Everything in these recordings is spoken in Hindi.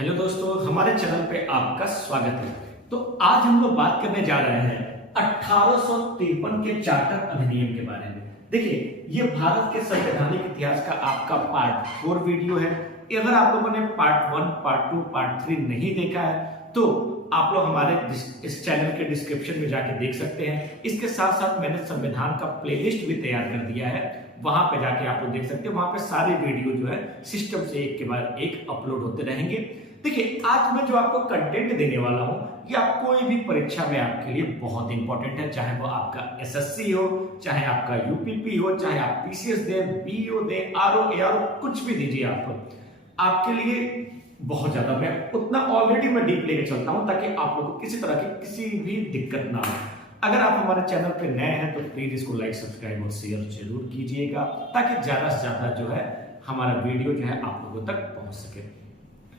हेलो दोस्तों, हमारे चैनल पे आपका स्वागत है। तो आज हम लोग बात करने जा रहे हैं 1853 के चार्टर अधिनियम के बारे में। देखिए, ये भारत के संवैधानिक इतिहास का आपका पार्ट 4 वीडियो है। अगर आप लोगों ने पार्ट 1, पार्ट 2, पार्ट 3 नहीं देखा है तो आप लोग हमारे इस चैनल के डिस्क्रिप्शन में जाके देख सकते हैं। इसके साथ साथ मैंने संविधान का प्लेलिस्ट भी तैयार कर दिया है, वहां पे जाके आप लोग देख सकते हैं। वहां पे सारे वीडियो जो है सिस्टम से एक के बाद एक अपलोड होते रहेंगे। देखिए, आज मैं जो आपको कंटेंट देने वाला हूं, ये आप कोई भी परीक्षा में आपके लिए बहुत इंपॉर्टेंट है, चाहे वो आपका एसएससी हो, चाहे आपका यूपीपी हो, चाहे आप पीसीएस दें, बीईओ दें, आरओ एआरओ कुछ भी दीजिए आपके लिए बहुत ज्यादा मैं उतना ऑलरेडी मैं डीप लेके चलता हूं ताकि आप लोगों को किसी तरह की किसी भी दिक्कत ना हो। अगर आप हमारे चैनल पे नए हैं तो प्लीज इसको लाइक, सब्सक्राइब और शेयर जरूर कीजिएगा ताकि ज्यादा से ज्यादा जो है हमारा वीडियो जो है आप लोगों तक पहुंच सके।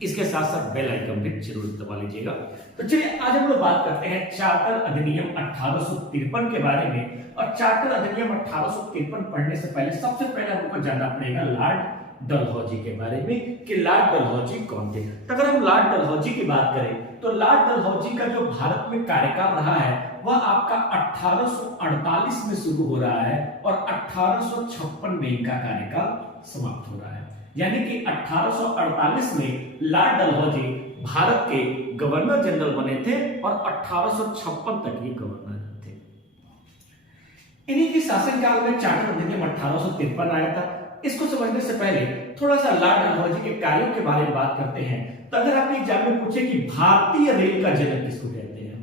इसके साथ साथ बेल आइकन भी जरूर दबा लीजिएगा। तो चलिए आज हम लोग बात करते हैं चार्टर अधिनियम 1853 के बारे में। और चार्टर अधिनियम 1853 पढ़ने से पहले सबसे पहले हमको जानना पड़ेगा लॉर्ड डलहौजी के बारे में कि लॉर्ड डलहौजी कौन थे। तो अगर हम लॉर्ड डलहौजी की बात करें तो लॉर्ड डलहौजी का जो भारत में कार्यकाल रहा है वह आपका 1848 में शुरू हो रहा है और 1856 में इनका कार्यकाल समाप्त हो रहा है। यानी कि 1848 में लॉर्ड डलहौजी भारत के गवर्नर जनरल बने थे और 1856 तक ये गवर्नर थे। इन्हीं की शासनकाल में चार्टर अधिनियम 1853 आया था। इसको समझने से पहले थोड़ा सा लॉर्ड डलहौजी के कार्यों के बारे में बात करते हैं। तो अगर आपके एग्जाम में पूछे कि भारतीय रेल का जनक किसको कहते हैं,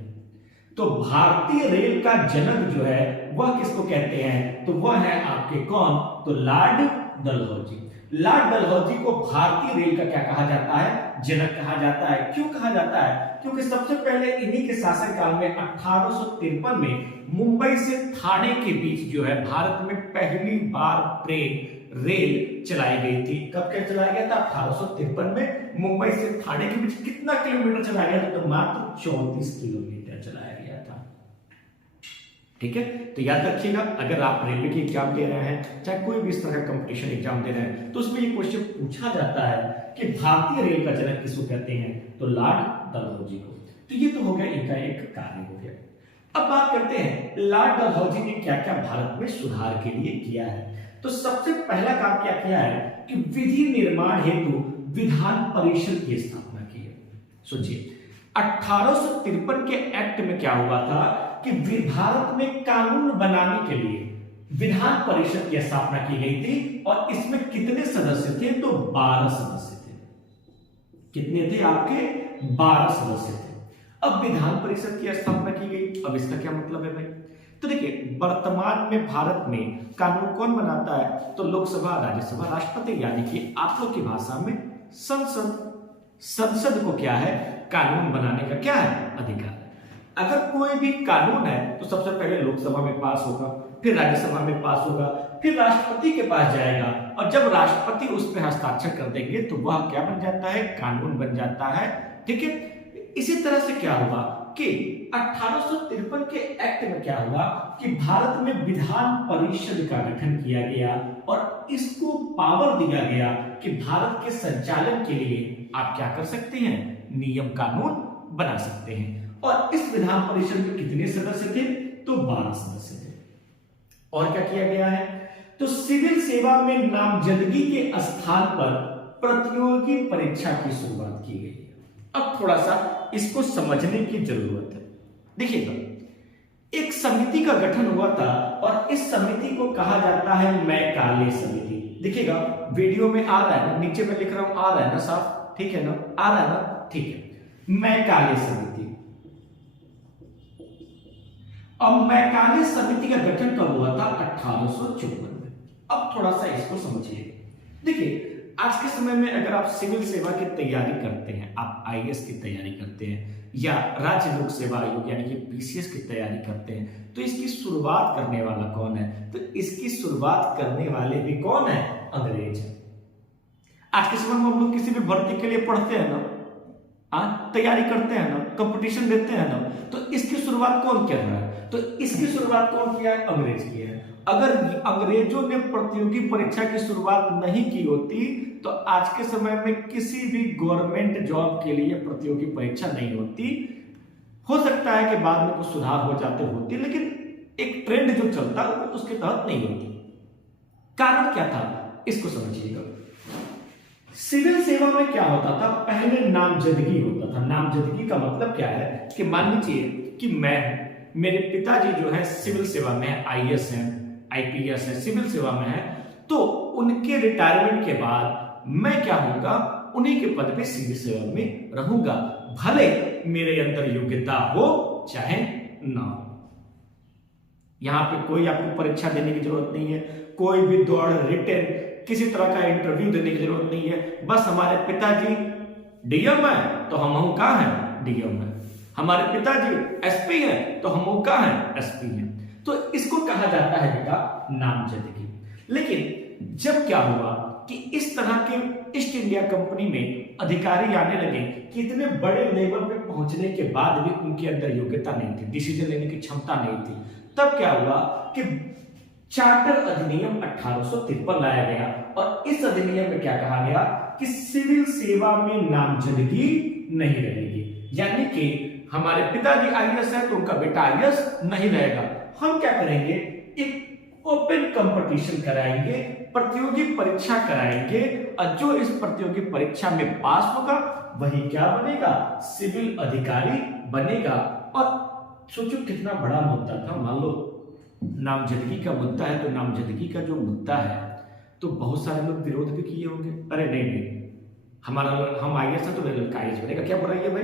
तो भारतीय रेल का जनक जो है वह किसको कहते हैं, तो वह है आपके कौन, तो लॉर्ड डलहौजी। लॉर्ड डलहौजी को भारतीय रेल का क्या कहा जाता है, जनक कहा जाता है। क्यों कहा जाता है, क्योंकि सबसे पहले इन्हीं के शासनकाल में 1853 में मुंबई से ठाणे के बीच जो है भारत में पहली बार ट्रेन रेल चलाई गई थी। कब क्या चलाया गया था, 1853 में मुंबई से ठाणे के बीच कितना किलोमीटर चलाया गया था, तो मात्र 34 किलोमीटर चलाया गया था। ठीक है, तो याद रखिएगा अगर आप रेलवे की एग्जाम दे रहे हैं, चाहे कोई भी इस तरह का कंपटीशन एग्जाम दे रहे हैं, तो उसमें ये क्वेश्चन पूछा जाता है कि भारतीय रेल का जनक किसको कहते हैं, तो लॉर्ड डलहौजी को। तो ये तो हो गया इनका एक कार्य हो गया। अब बात करते हैं लॉर्ड डलहौजी ने क्या क्या भारत में सुधार के लिए किया है। तो सबसे पहला काम क्या किया है कि विधि निर्माण हेतु विधान परिषद की स्थापना की है। सोचिए 1853 के एक्ट में क्या हुआ था कि भारत में कानून बनाने के लिए विधान परिषद की स्थापना की गई थी और इसमें कितने सदस्य थे, तो 12 सदस्य थे। कितने थे आपके, 12 सदस्य थे। अब विधान परिषद की स्थापना की गई, अब इसका क्या मतलब है भाई, तो देखिए वर्तमान में भारत में कानून कौन बनाता है, तो लोकसभा, राज्यसभा, राष्ट्रपति, यानी कि आप लोग की भाषा में संसद। संसद को क्या है, कानून बनाने का क्या है, अधिकार है। अगर कोई भी कानून है तो सबसे पहले लोकसभा में पास होगा, फिर राज्यसभा में पास होगा, फिर राष्ट्रपति के पास जाएगा और जब राष्ट्रपति उस पर हस्ताक्षर कर देंगे तो वह क्या बन जाता है, कानून बन जाता है। ठीक है, इसी तरह से क्या हुआ कि 1853 के एक्ट में क्या हुआ कि भारत में विधान परिषद का गठन किया गया और इसको पावर दिया गया कि भारत के संचालन के लिए आप क्या कर सकते हैं, नियम कानून बना सकते हैं। और इस विधान परिषद में कितने सदस्य थे, तो 12 सदस्य थे। और क्या किया गया है, तो सिविल सेवा में नामजदगी के स्थान पर प्रतियोगी परीक्षा की शुरुआत की गई। अब थोड़ा सा इसको समझने की जरूरत है। देखिएगा, एक समिति का गठन हुआ था और इस समिति को कहा जाता है मैकाले समिति। देखिएगा वीडियो में आ रहा है ना, नीचे में लिख रहा हूं, आ रहा है ना साफ, ठीक है ना, आ रहा है ना, ठीक है, मैकाले समिति। अब मैकाले समिति का गठन कब हुआ था, 1854 में। अब थोड़ा सा इसको समझिए। देखिए आज के समय में अगर आप सिविल सेवा की तैयारी करते हैं, आप आईएएस की तैयारी करते हैं या राज्य लोक सेवा आयोग यानी कि पीसीएस की तैयारी करते हैं, तो इसकी शुरुआत करने वाला कौन है, तो इसकी शुरुआत करने वाले भी कौन है, अंग्रेज है। आज के समय में हम लोग किसी भी भर्ती के लिए पढ़ते हैं ना, तैयारी करते हैं ना, कंपटीशन देते हैं ना, तो इसकी शुरुआत कौन कर रहा है, तो इसकी शुरुआत कौन किया है? अंग्रेज किया है। अगर अंग्रेजों ने प्रतियोगी परीक्षा की शुरुआत नहीं की होती तो आज के समय में किसी भी गवर्नमेंट जॉब के लिए प्रतियोगी परीक्षा नहीं होती। हो सकता है कि बाद में कुछ सुधार हो जाते होती, लेकिन एक ट्रेंड जो चलता है वो उसके तहत नहीं होती। कारण क्या था इसको समझिएगा। सिविल सेवा में क्या होता था? पहले नामजदगी होता था। नामजदगी का मतलब क्या है कि मान लीजिए कि मेरे पिताजी जो है सिविल सेवा में है, आईएएस है, आईपीएस है, सिविल सेवा में है, तो उनके रिटायरमेंट के बाद मैं क्या होऊंगा? उन्हीं के पद पे सिविल सेवा में रहूंगा, भले मेरे अंदर योग्यता हो चाहे ना हो। यहां पे कोई आपको परीक्षा देने की जरूरत नहीं है, कोई भी दौड़ रिटन किसी तरह का इंटरव्यू देने की जरूरत नहीं है। बस हमारे पिताजी डीएम है तो हम कहां हैं? डीएम है। हमारे पिताजी एसपी है तो हम कहां हैं? एसपी हैं। तो इसको कहा जाता है बेटा नामजदगी। लेकिन जब क्या हुआ कि इस तरह के ईस्ट इंडिया कंपनी में अधिकारी आने लगे कि इतने बड़े लेवल पे पहुंचने के बाद भी उनके अंदर योग्यता नहीं थी, डिसीजन लेने की क्षमता नहीं थी, तब क्या हुआ कि चार्टर अधिनियम 1853 लाया गया। और इस अधिनियम में क्या कहा गया कि सिविल सेवा में नामजदगी नहीं रहेगी। यानी कि हमारे पिताजी आईएएस है तो उनका बेटा आईएएस नहीं रहेगा। हम क्या करेंगे? एक ओपन कंपटीशन कराएंगे, प्रतियोगी परीक्षा कराएंगे, और जो इस प्रतियोगी परीक्षा में पास होगा वही क्या बनेगा? सिविल अधिकारी बनेगा। और सोचो कितना बड़ा मुद्दा था। मान लो नामजदगी का मुद्दा है, तो नामजदगी का जो मुद्दा है तो बहुत सारे लोग विरोध भी किए होंगे। अरे नहीं, हम आईएएस है तो लड़का आईएएस बनेगा, क्या बुराई है भाई?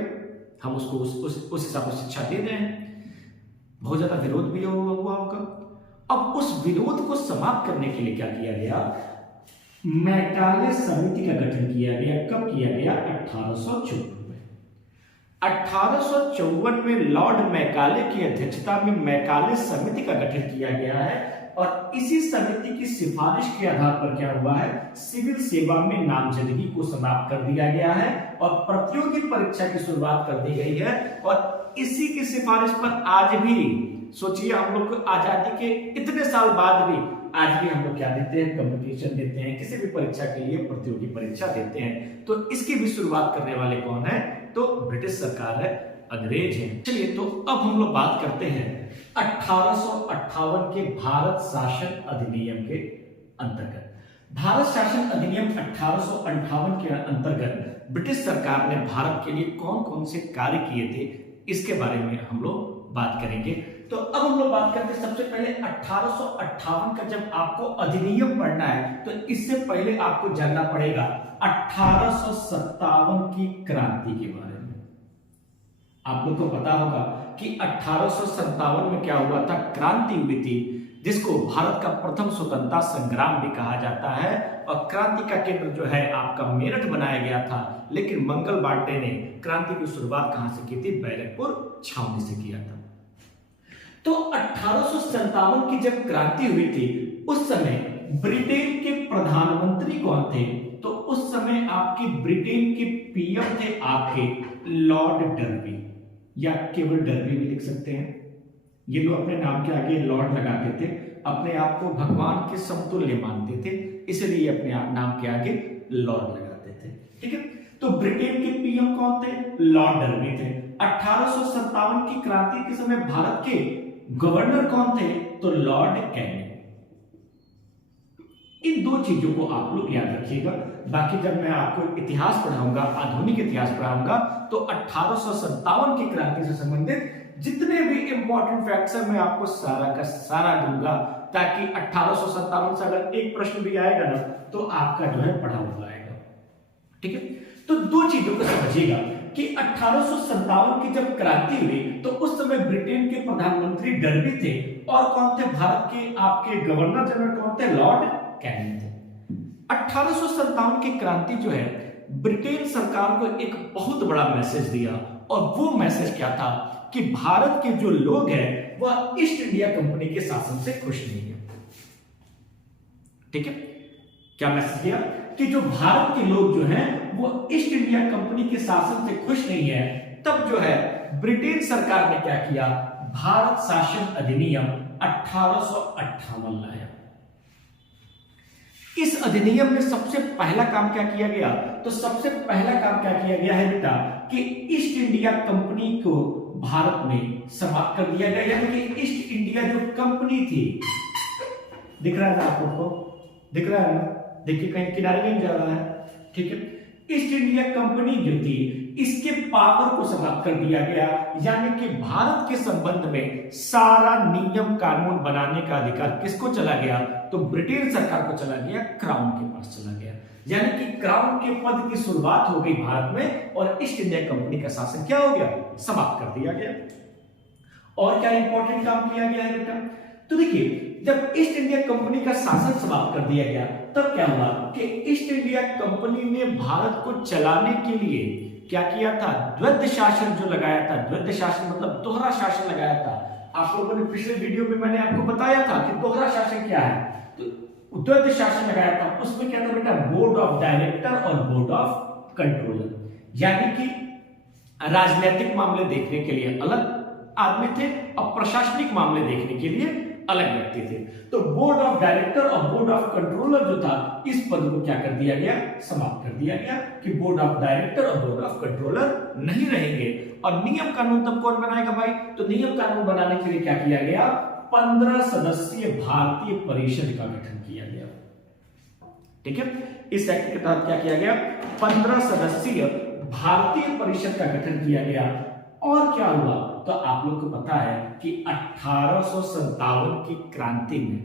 हम उसको उस हिसाब से शिक्षा दे रहे हैं। बहुत ज्यादा विरोध भी हुआ होगा। अब उस विरोध को समाप्त करने के लिए क्या किया गया? मैकाले समिति का गठन किया गया। कब किया गया? 1854 में। 1854 में लॉर्ड मैकाले की अध्यक्षता में मैकाले समिति का गठन किया गया है। और इसी समिति की सिफारिश के आधार पर क्या हुआ है? सिविल सेवा में नामजदगी को समाप्त कर दिया गया है और प्रतियोगी परीक्षा की शुरुआत कर दी गई है। और इसी की सिफारिश पर आज भी सोचिए, हम लोग को आजादी के इतने साल बाद भी आज भी हम लोग क्या देते हैं? कंपटीशन देते हैं, किसी भी परीक्षा के लिए प्रतियोगी परीक्षा देते हैं। तो इसकी भी शुरुआत करने वाले कौन है? तो ब्रिटिश सरकार है, अंग्रेज है। चलिए, तो अब हम लोग बात करते हैं 1858 के भारत शासन अधिनियम के अंतर्गत। भारत शासन अधिनियम 1858 के अंतर्गत ब्रिटिश सरकार ने भारत के लिए कौन कौन से कार्य किए थे, इसके बारे में हम लोग बात करेंगे। तो अब हम लोग बात करते हैं सबसे पहले 1858 का। जब आपको अधिनियम पढ़ना है तो इससे पहले आपको जानना पड़ेगा 1857 की क्रांति के बारे में। आप लोग को पता होगा कि 1857 में क्या हुआ था? क्रांति हुई थी, जिसको भारत का प्रथम स्वतंत्रता संग्राम भी कहा जाता है। और क्रांति का केंद्र जो है आपका मेरठ बनाया गया था, लेकिन मंगल पांडे ने क्रांति की शुरुआत कहां से की थी? बैरकपुर छावनी से किया था। तो 1857 की जब क्रांति हुई थी उस समय ब्रिटेन के प्रधानमंत्री कौन थे? तो उस समय आपके ब्रिटेन के पीएम थे आपके लॉर्ड डर्बी, या केवल डर्बी भी लिख सकते हैं। ये लोग अपने नाम के आगे लॉर्ड लगाते थे, अपने आप को भगवान के समतुल्य मानते थे, इसलिए अपने आप नाम के आगे लॉर्ड लगाते थे। ठीक है, तो ब्रिटेन के पीएम कौन थे? लॉर्ड डर्बी थे। 1857 की क्रांति के समय भारत के गवर्नर कौन थे? तो लॉर्ड कैनिंग। इन दो चीजों को आप लोग याद रखिएगा। बाकी जब मैं आपको इतिहास पढ़ाऊंगा, आधुनिक इतिहास पढ़ाऊंगा, तो 1857 की क्रांति से संबंधित जितने भी इंपॉर्टेंट फैक्ट्स हैं मैं आपको सारा का सारा दूंगा, ताकि 1857 से अगर एक प्रश्न भी आएगा ना तो आपका जो है पढ़ा हुआ आएगा। ठीक है, तो दो चीजों को समझिएगा कि 1857 की जब क्रांति हुई तो उस समय ब्रिटेन के प्रधानमंत्री डर्बी थे, और कौन थे? भारत के आपके गवर्नर जनरल कौन थे? लॉर्ड कैनिंग थे। 1857 की क्रांति जो है ब्रिटेन सरकार को एक बहुत बड़ा मैसेज दिया, और वो मैसेज क्या था कि भारत के जो लोग हैं वह ईस्ट इंडिया कंपनी के शासन से खुश नहीं है। ठीक है, क्या मैसेज दिया कि जो भारत के लोग जो हैं वो ईस्ट इंडिया कंपनी के शासन से खुश नहीं है। तब जो है ब्रिटेन सरकार ने क्या किया? भारत शासन अधिनियम 1858 लाया। इस अधिनियम में सबसे पहला काम क्या किया गया? तो सबसे पहला काम क्या किया गया है बेटा कि ईस्ट इंडिया कंपनी को भारत में समाप्त कर दिया गया। यानी कि ईस्ट इंडिया जो कंपनी थी, दिख रहा है ना आपको? दिख रहा है ना? देखिए कहीं किनारे नहीं जा रहा है, ठीक है। ईस्ट इंडिया कंपनी जो थी इसके पावर को समाप्त कर दिया गया। यानी कि भारत के संबंध में सारा नियम कानून बनाने का अधिकार किसको चला गया? तो ब्रिटेन सरकार को चला गया, क्राउन के पास चला गया। यानी कि क्राउन के पद की शुरुआत हो गई भारत में और ईस्ट इंडिया कंपनी का शासन क्या हो गया? समाप्त कर दिया गया। और क्या इंपॉर्टेंट काम किया गया है बेटा? तो देखिए जब ईस्ट इंडिया कंपनी का शासन समाप्त कर दिया गया तब क्या हुआ कि ईस्ट इंडिया कंपनी ने भारत को चलाने के लिए क्या किया था? द्वैध शासन जो लगाया था, द्वैध शासन मतलब दोहरा शासन लगाया था। आप लोगों ने पिछले वीडियो में मैंने आपको बताया था कि दोहरा शासन क्या है। तो द्वैध शासन लगाया था, उसमें क्या था बेटा? बोर्ड ऑफ डायरेक्टर और बोर्ड ऑफ कंट्रोलर। यानी कि राजनीतिक मामले देखने के लिए अलग आदमी थे और प्रशासनिक मामले देखने के लिए अलग व्यक्ति थे। तो बोर्ड ऑफ डायरेक्टर और बोर्ड ऑफ कंट्रोलर जो था इस पद को क्या कर दिया गया? समाप्त कर दिया गया कि बोर्ड ऑफ डायरेक्टर और बोर्ड ऑफ कंट्रोलर नहीं रहेंगे। और नियम कानून तब कौन बनाएगा भाई? तो नियम कानून बनाने के लिए क्या किया गया? 15 सदस्यीय भारतीय परिषद का गठन किया गया। ठीक है, इस एक्ट के तहत क्या किया गया? 15 सदस्यीय भारतीय परिषद का गठन किया गया। और क्या हुआ? तो आप लोग को पता है कि 1857 की क्रांति में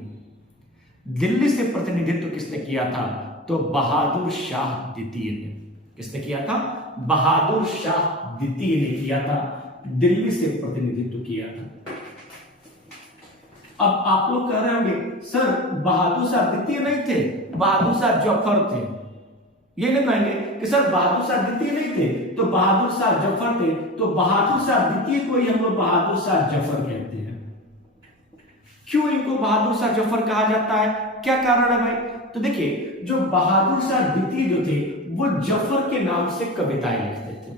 दिल्ली से प्रतिनिधित्व किसने किया था? तो बहादुर शाह द्वितीय ने। किसने किया था? बहादुर शाह द्वितीय ने किया था, दिल्ली से प्रतिनिधित्व किया था। अब आप लोग कह रहे होंगे सर बहादुर शाह द्वितीय नहीं थे, बहादुर शाह जफर थे। ये नहीं कहेंगे कि सर बहादुर शाह द्वितीय नहीं थे तो बहादुर शाह जफर थे। तो बहादुर शाह द्वितीय को ही हम लोग बहादुर शाह जफर कहते हैं। क्यों इनको बहादुर शाह जफर कहा जाता है? क्या कारण है भाई? तो देखिए जो बहादुर शाह द्वितीय जो थे वो जफर के नाम से कविताएं लिखते थे।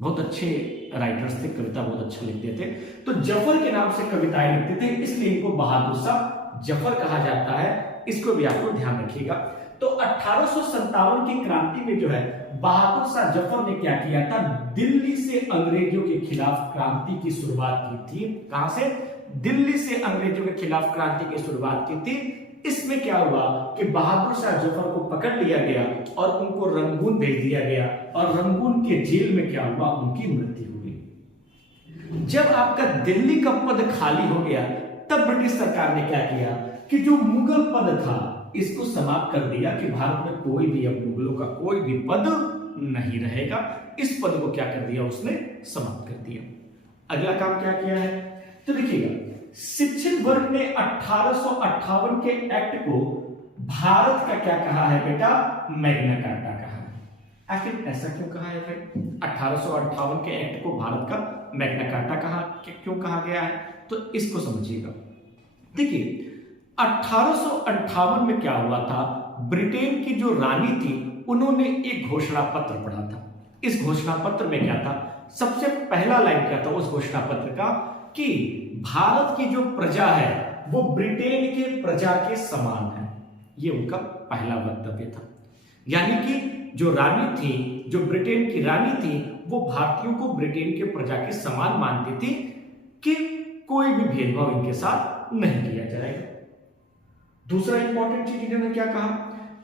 बहुत अच्छे राइटर्स थे, कविता बहुत अच्छा लिखते थे। तो जफर के नाम से कविताएं लिखते थे, इसलिए इनको बहादुर शाह जफर कहा जाता है। इसको भी आपको ध्यान रखिएगा। तो 1857 की क्रांति में जो है बहादुर शाह जफर ने क्या किया था? दिल्ली से अंग्रेजों के खिलाफ क्रांति की शुरुआत की थी। कहां से? दिल्ली से अंग्रेजों के खिलाफ क्रांति की शुरुआत की थी। इसमें क्या हुआ कि बहादुर शाह जफर को पकड़ लिया गया और उनको रंगून भेज दिया गया और रंगून के जेल में क्या हुआ? उनकी मृत्यु हो गई। जब आपका दिल्ली का पद खाली हो गया तब ब्रिटिश सरकार ने क्या किया कि जो मुगल पद था इसको समाप्त कर दिया कि भारत में कोई भी अब मुगलों का कोई भी पद नहीं रहेगा। इस पद को क्या कर दिया? उसने समाप्त कर दिया। अगला काम क्या किया है? तो देखिएगा शिक्षित वर्ग ने 1858 के एक्ट को भारत का क्या कहा है बेटा? मैग्ना कार्टा कहा है। आखिर ऐसा क्यों कहा है भाई? 1858 के एक्ट को भारत का मैग्ना कार्टा कहा क्यों कहा गया है? तो इसको समझिएगा। देखिए 1858 में क्या हुआ था? ब्रिटेन की जो रानी थी उन्होंने एक घोषणा पत्र पढ़ा था। इस घोषणा पत्र में क्या था? सबसे पहला लाइन क्या था उस घोषणा पत्र का? कि भारत की जो प्रजा है वो ब्रिटेन के प्रजा के समान है। ये उनका पहला वक्तव्य था। यानी कि जो रानी थी, जो ब्रिटेन की रानी थी, वो भारतीयों को ब्रिटेन के प्रजा के समान मानती थी कि कोई भी भेदभाव इनके साथ नहीं किया जाएगा। दूसरा इंपॉर्टेंट चीज इन्होंने क्या कहा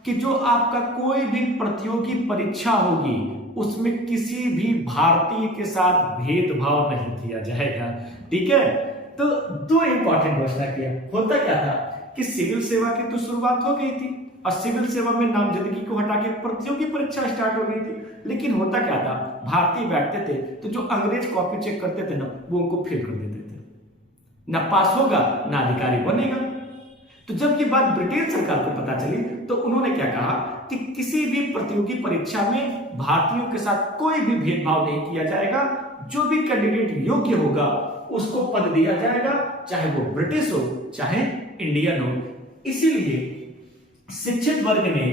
कि जो आपका कोई भी प्रतियोगी परीक्षा होगी उसमें किसी भी भारतीय के साथ भेदभाव नहीं किया जाएगा। ठीक है, तो दो इंपॉर्टेंट घोषणा किया। होता क्या था कि सिविल सेवा की तो शुरुआत हो गई थी और सिविल सेवा में नामजदगी को हटा के प्रतियोगी परीक्षा स्टार्ट हो गई थी। लेकिन होता क्या था? भारतीय बैठते थे तो जो अंग्रेज कॉपी चेक करते थे ना वो उनको फेल कर देते थे। ना पास होगा ना अधिकारी बनेगा। तो जब ये बात ब्रिटेन सरकार को पता चली तो उन्होंने क्या कहा कि किसी भी प्रतियोगी परीक्षा में भारतीयों के साथ कोई भी भेदभाव नहीं किया जाएगा। जो भी कैंडिडेट योग्य होगा उसको पद दिया जाएगा, चाहे वो ब्रिटिश हो चाहे इंडियन हो। इसीलिए शिक्षित वर्ग ने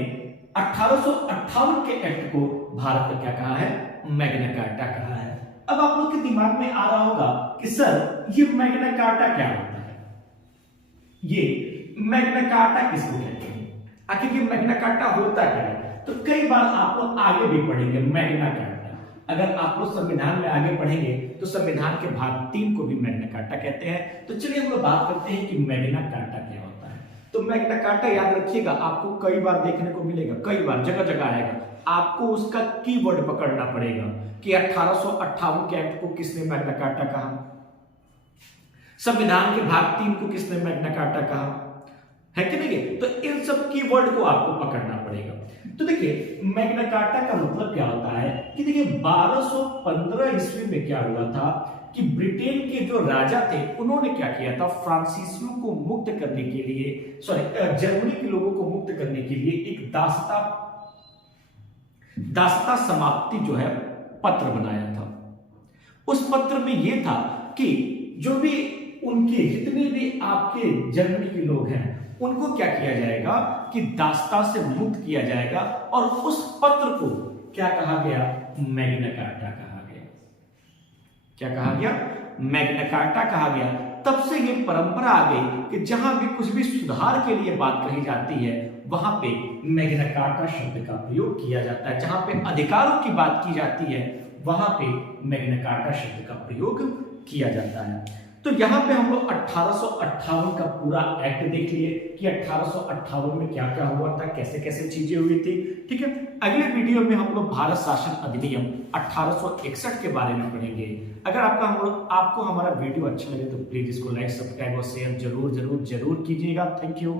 1858 के एक्ट को भारत का क्या कहा है? मैग्ना कार्टा कहा है। अब आप लोग के दिमाग में आ रहा होगा कि सर ये मैग्ना कार्टा क्या होता है, ये मैग्ना कार्टा किसको कहते हैं, आखिर ये मैग्ना कार्टा होता क्या है। तो कई बार आप लोग आगे भी पढ़ेंगे मैग्ना कार्टा। अगर आप लोग संविधान में आगे पढ़ेंगे तो संविधान के भाग 3 को भी मैग्ना कार्टा कहते हैं। तो चलिए हम लोग बात करते हैं कि मैग्ना कार्टा क्या होता है। तो मैग्ना कार्टा याद रखिएगा, आपको कई बार देखने को मिलेगा, कई बार जगह जगह आएगा, आपको उसका कीवर्ड पकड़ना पड़ेगा कि 1858 के एक्ट को किसने मैग्ना कार्टा कहा, संविधान के भाग 3 को किसने मैग्ना कार्टा कहा, है कि नहीं। तो इन सब कीवर्ड को आपको पकड़ना पड़ेगा। तो देखिए मैग्ना कार्टा का मतलब क्या होता है कि देखिए 1215 ईस्वी में क्या हुआ था कि ब्रिटेन के जो राजा थे उन्होंने क्या किया था, फ्रांसीसियों को मुक्त करने के लिए, जर्मनी के लोगों को मुक्त करने के लिए एक दासता समाप्ति जो है पत्र बनाया था। उस पत्र में यह था कि जो भी उनके जितने भी आपके जर्मनी के लोग हैं उनको क्या किया जाएगा कि दासता से मुक्त किया जाएगा, और उस पत्र को क्या कहा गया, मैग्ना कार्टा कहा गया। क्या कहा गया, मैग्ना कार्टा कहा गया। तब से ये परंपरा आ गई कि जहां भी कुछ भी सुधार के लिए बात कही जाती है वहां पे मैग्ना कार्टा शब्द का प्रयोग किया जाता है, जहां पे अधिकारों की बात की जाती है वहां पे मैग्ना कार्टा शब्द का प्रयोग किया जाता है। तो यहाँ पे हम लोग 1858 का पूरा एक्ट देख लिए कि 1858 में क्या क्या हुआ था, कैसे कैसे चीजें हुई थी। ठीक है, अगले वीडियो में हम लोग भारत शासन अधिनियम 1861 के बारे में पढ़ेंगे। अगर आपको हमारा वीडियो अच्छा लगे तो प्लीज इसको लाइक, सब्सक्राइब और शेयर जरूर कीजिएगा। Thank you.